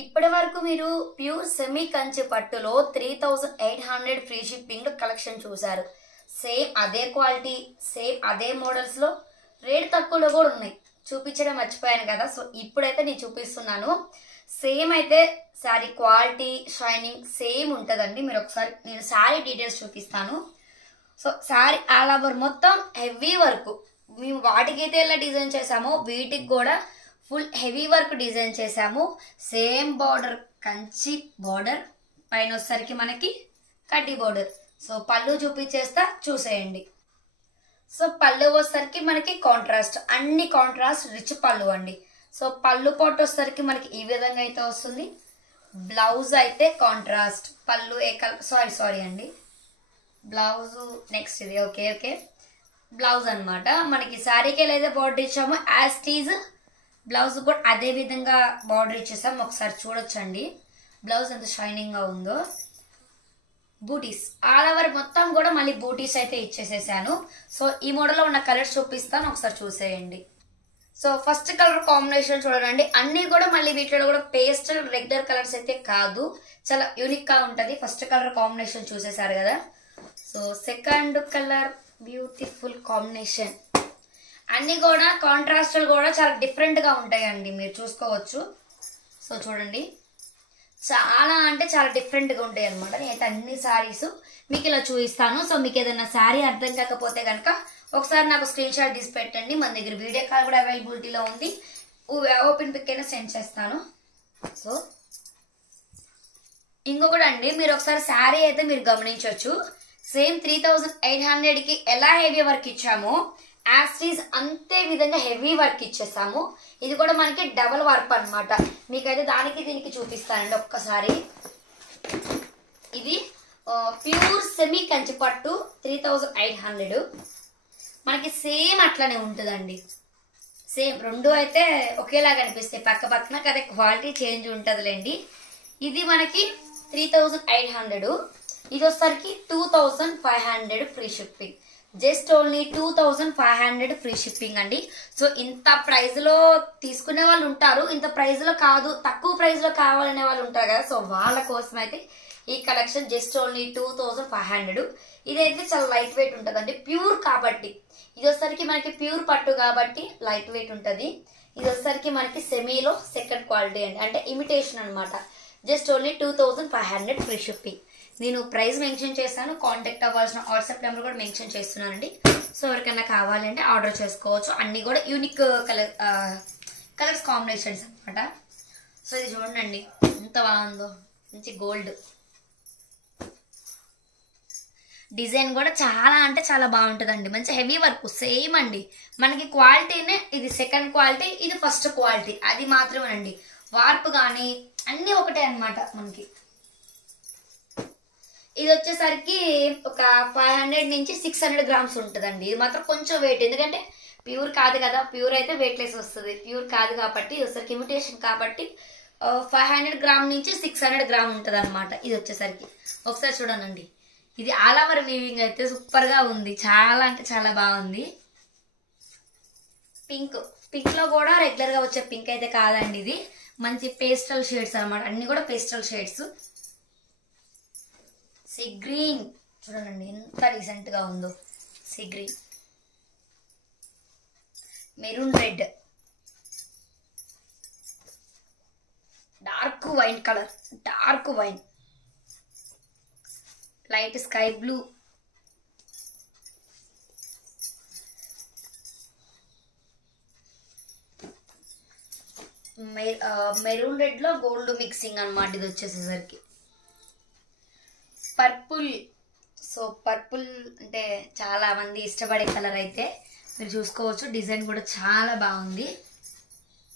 ఇప్పటి వరకు మీరు ప్యూర్ సెమీ కంచి పట్టులో 3800 ఫ్రీ షిప్పింగ్ కలెక్షన్ చూసారు. సేమ్ అదే క్వాలిటీ, సేమ్ అదే మోడల్స్ లో రేట్ తక్కువలో కూడా ఉన్నాయి. చూపించడం మర్చిపోయాను కదా. సో ఇప్పుడైతే నేను చూపిస్తున్నాను. సేమ్ అయితే శారీ క్వాలిటీ షైనింగ్ సేమ్ ఉంటుందండి. మీరు ఒకసారి నేను శారీ డీటెయిల్స్ చూపిస్తాను. సో శారీ ఆల్ ఓవర్ మొత్తం హెవీ వర్క్. మేము వాటికైతే ఎలా డిజైన్ చేసామో వీటికి కూడా ఫుల్ హెవీ వర్క్ డిజైన్ చేసాము. సేమ్ బార్డర్ కంచి బార్డర్, పైన వచ్చేసరికి మనకి కడ్డీ బార్డర్. సో పళ్ళు చూపించేస్తా, చూసేయండి. సో పళ్ళు వచ్చేసరికి మనకి కాంట్రాస్ట్, అన్ని కాంట్రాస్ట్ రిచ్ పళ్ళు అండి. సో పళ్ళు పొట్టు వచ్చేసరికి మనకి ఈ విధంగా అయితే వస్తుంది. బ్లౌజ్ అయితే కాంట్రాస్ట్ పళ్ళు ఏ కలర్ సారీ అండి బ్లౌజ్ నెక్స్ట్ ఇది ఓకే బ్లౌజ్ అనమాట. మనకి శారీకి ఏదైతే బార్డర్ ఇచ్చామో యాజ్ టీజ్ బ్లౌజ్ కూడా అదే విధంగా బార్డర్ ఇచ్చేసాం. ఒకసారి చూడొచ్చండి బ్లౌజ్ ఎంత షైనింగ్ గా ఉందో. బూటీస్ ఆల్ ఓవర్ మొత్తం కూడా మళ్ళీ బూటీస్ అయితే ఇచ్చేసేసాను. సో ఈ మోడల్లో ఉన్న కలర్స్ చూపిస్తాను, ఒకసారి చూసేయండి. సో ఫస్ట్ కలర్ కాంబినేషన్ చూడండి. అన్ని కూడా మళ్ళీ వీటిలో కూడా పేస్టల్ రెగ్యులర్ కలర్స్ అయితే కాదు, చాలా యూనిక్ గా ఉంటది. ఫస్ట్ కలర్ కాంబినేషన్ చూసేసారు కదా. So second colour beautiful combination. అన్ని కూడా కాంట్రాస్ట్ కూడా చాలా డిఫరెంట్ గా ఉంటాయండి, మీరు చూసుకోవచ్చు. సో చూడండి చాలా అంటే చాలా డిఫరెంట్ గా ఉంటాయి అనమాట. నేనైతే అన్ని శారీస్ మీకు ఇలా చూపిస్తాను. సో మీకు ఏదైనా శారీ అర్థం కాకపోతే కనుక ఒకసారి నాకు స్క్రీన్ షాట్ తీసి పెట్టండి. మన దగ్గర వీడియో కాల్ కూడా అవైలబిలిటీలో ఉంది. ఓపెన్ పిక్ అయినా సెండ్ చేస్తాను. సో ఇంకొకటి అండి, మీరు ఒకసారి శారీ అయితే మీరు గమనించవచ్చు. సేమ్ 3800కి ఎలా హెవీ వర్క్ ఇచ్చామో యాస్టీస్ అంతే విధంగా హెవీ వర్క్ ఇచ్చేసాము. ఇది కూడా మనకి డబల్ వర్క్ అనమాట. మీకైతే దానికి దీనికి చూపిస్తానండి ఒక్కసారి. ఇది ప్యూర్ సెమీ కంచి పట్టు 3800 మనకి సేమ్ అట్లనే ఉంటుందండి. సేమ్ రెండు అయితే ఒకేలాగా అనిపిస్తాయి పక్క పక్కన, కదా క్వాలిటీ చేంజ్ ఉంటుందిలేండి. ఇది మనకి 3800, ఇది వచ్చేసరికి 2500 free shipping. Just only 2500 free shipping అండి. సో ఇంత ప్రైస్ లో తీసుకునే వాళ్ళు ఉంటారు, ఇంత ప్రైస్ లో కాదు తక్కువ ప్రైస్ లో కావాలనే వాళ్ళు ఉంటారు కదా. సో వాళ్ళ కోసం అయితే ఈ కలెక్షన్ జస్ట్ ఓన్లీ 2500. ఇదైతే చాలా లైట్ వెయిట్ ఉంటుందండి, ప్యూర్ కాబట్టి. ఇది వచ్చేసరికి మనకి ప్యూర్ పట్టు కాబట్టి లైట్ వెయిట్ ఉంటుంది. ఇది వచ్చేసరికి మనకి సెమీలో సెకండ్ క్వాలిటీ అండి, అంటే ఇమిటేషన్ అనమాట. Just only 2500 free shipping. నేను ప్రైస్ మెన్షన్ చేస్తాను, కాంటాక్ట్ అవ్వాల్సిన వాట్సాప్ నెంబర్ కూడా మెన్షన్ చేస్తున్నానండి. సో ఎవరికైనా కావాలంటే ఆర్డర్ చేసుకోవచ్చు. అన్ని కూడా యూనిక్ కలర్స్ కాంబినేషన్స్ అనమాట. సో ఇది చూడండి ఎంత బాగుందో, మంచి గోల్డ్ డిజైన్ కూడా చాలా అంటే చాలా బాగుంటుందండి. మంచి హెవీ వర్క్ సేమ్ అండి. మనకి క్వాలిటీనే ఇది సెకండ్ క్వాలిటీ, ఇది ఫస్ట్ క్వాలిటీ, అది మాత్రమేనండి. వార్పు కానీ అన్ని ఒకటే అనమాట. మనకి ఇది వచ్చేసరికి ఒక 500 నుంచి 600 గ్రామ్స్ ఉంటుందండి. ఇది మాత్రం కొంచెం వెయిట్, ఎందుకంటే ప్యూర్ కాదు కదా. ప్యూర్ అయితే వెయిట్ లెస్ వస్తుంది, ప్యూర్ కాదు కాబట్టి ఇది వచ్చేసరికి ఇమిటేషన్ కాబట్టి 500 గ్రామ్ నుంచి 600 గ్రామ్ ఉంటుంది అనమాట. ఇది వచ్చేసరికి ఒకసారి చూడండి. ఇది ఆల్ ఓవర్ వీవింగ్ అయితే సూపర్ గా ఉంది, చాలా అంటే చాలా బాగుంది. పింక్ లో కూడా రెగ్యులర్ గా వచ్చే పింక్ అయితే కాదండి, ఇది మంచి పేస్టల్ షేడ్స్ అనమాట. అన్ని కూడా పేస్టల్ షేడ్స్. సీ గ్రీన్ చూడండి ఎంత రీసెంట్ గా ఉందో. Sea green, maroon red, dark wine colour, dark wine, light sky blue, maroon red లో గోల్డ్ మిక్సింగ్ అనమాట. ఇది వచ్చేసేసరికి పర్పుల్. సో పర్పుల్ అంటే చాలా మంది ఇష్టపడే కలర్ అయితే మీరు చూసుకోవచ్చు. డిజైన్ కూడా చాలా బాగుంది.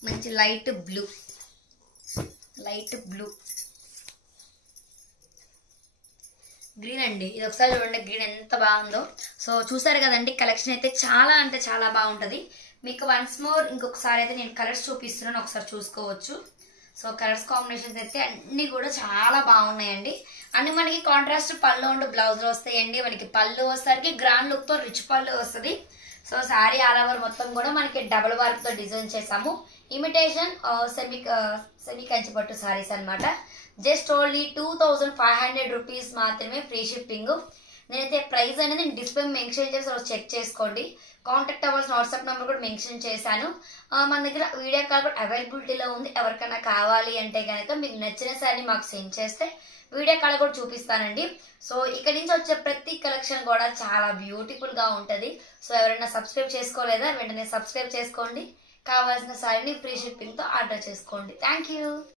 మంచి లైట్ బ్లూ, గ్రీన్ అండి. ఇది ఒకసారి చూడండి గ్రీన్ ఎంత బాగుందో. సో చూసారు కదండి, కలెక్షన్ అయితే చాలా అంటే చాలా బాగుంటుంది. మీకు వన్స్ మోర్ ఇంకొకసారి అయితే నేను కలర్స్ చూపిస్తున్నాను, ఒకసారి చూసుకోవచ్చు. సో కలర్స్ కాంబినేషన్స్ అయితే అన్ని కూడా చాలా బాగున్నాయండి. అన్ని మనకి కాంట్రాస్ట్ పళ్ళు ఉండి బ్లౌజ్ లో వస్తాయండి. మనకి పళ్ళు వచ్చేసరికి గ్రాండ్ లుక్ తో రిచ్ పళ్ళు వస్తుంది. సో శారీ ఆల్ ఓవర్ మొత్తం కూడా మనకి డబుల్ వర్క్ తో డిజైన్ చేసాము. ఇమిటేషన్ సెమీ కంచి పట్టు సారీస్ అన్నమాట. జస్ట్ ఓన్లీ 2500 రూపీస్ మాత్రమే ఫ్రీ షిప్పింగ్. నేనైతే ప్రైస్ అనేది డిస్ప్లే మెన్షన్ చేసి చెక్ చేసుకోండి. కాంటాక్ట్ అవ్వాల్సిన వాట్సాప్ నెంబర్ కూడా మెన్షన్ చేశాను. మన దగ్గర వీడియో కాల్ కూడా అవైలబిలిటీలో ఉంది. ఎవరికైనా కావాలి అంటే కనుక మీకు నచ్చిన శారీ మాకు సెండ్ చేస్తే వీడియో కాల్ కూడా చూపిస్తానండి. సో ఇక్కడ నుంచి వచ్చే ప్రతి కలెక్షన్ కూడా చాలా బ్యూటిఫుల్ గా ఉంటది. సో ఎవరైనా సబ్స్క్రైబ్ చేసుకోలేదా వెంటనే సబ్స్క్రైబ్ చేసుకోండి. కావాల్సిన శారీని ఫ్రీ షిప్పింగ్ తో ఆర్డర్ చేసుకోండి. Thank you.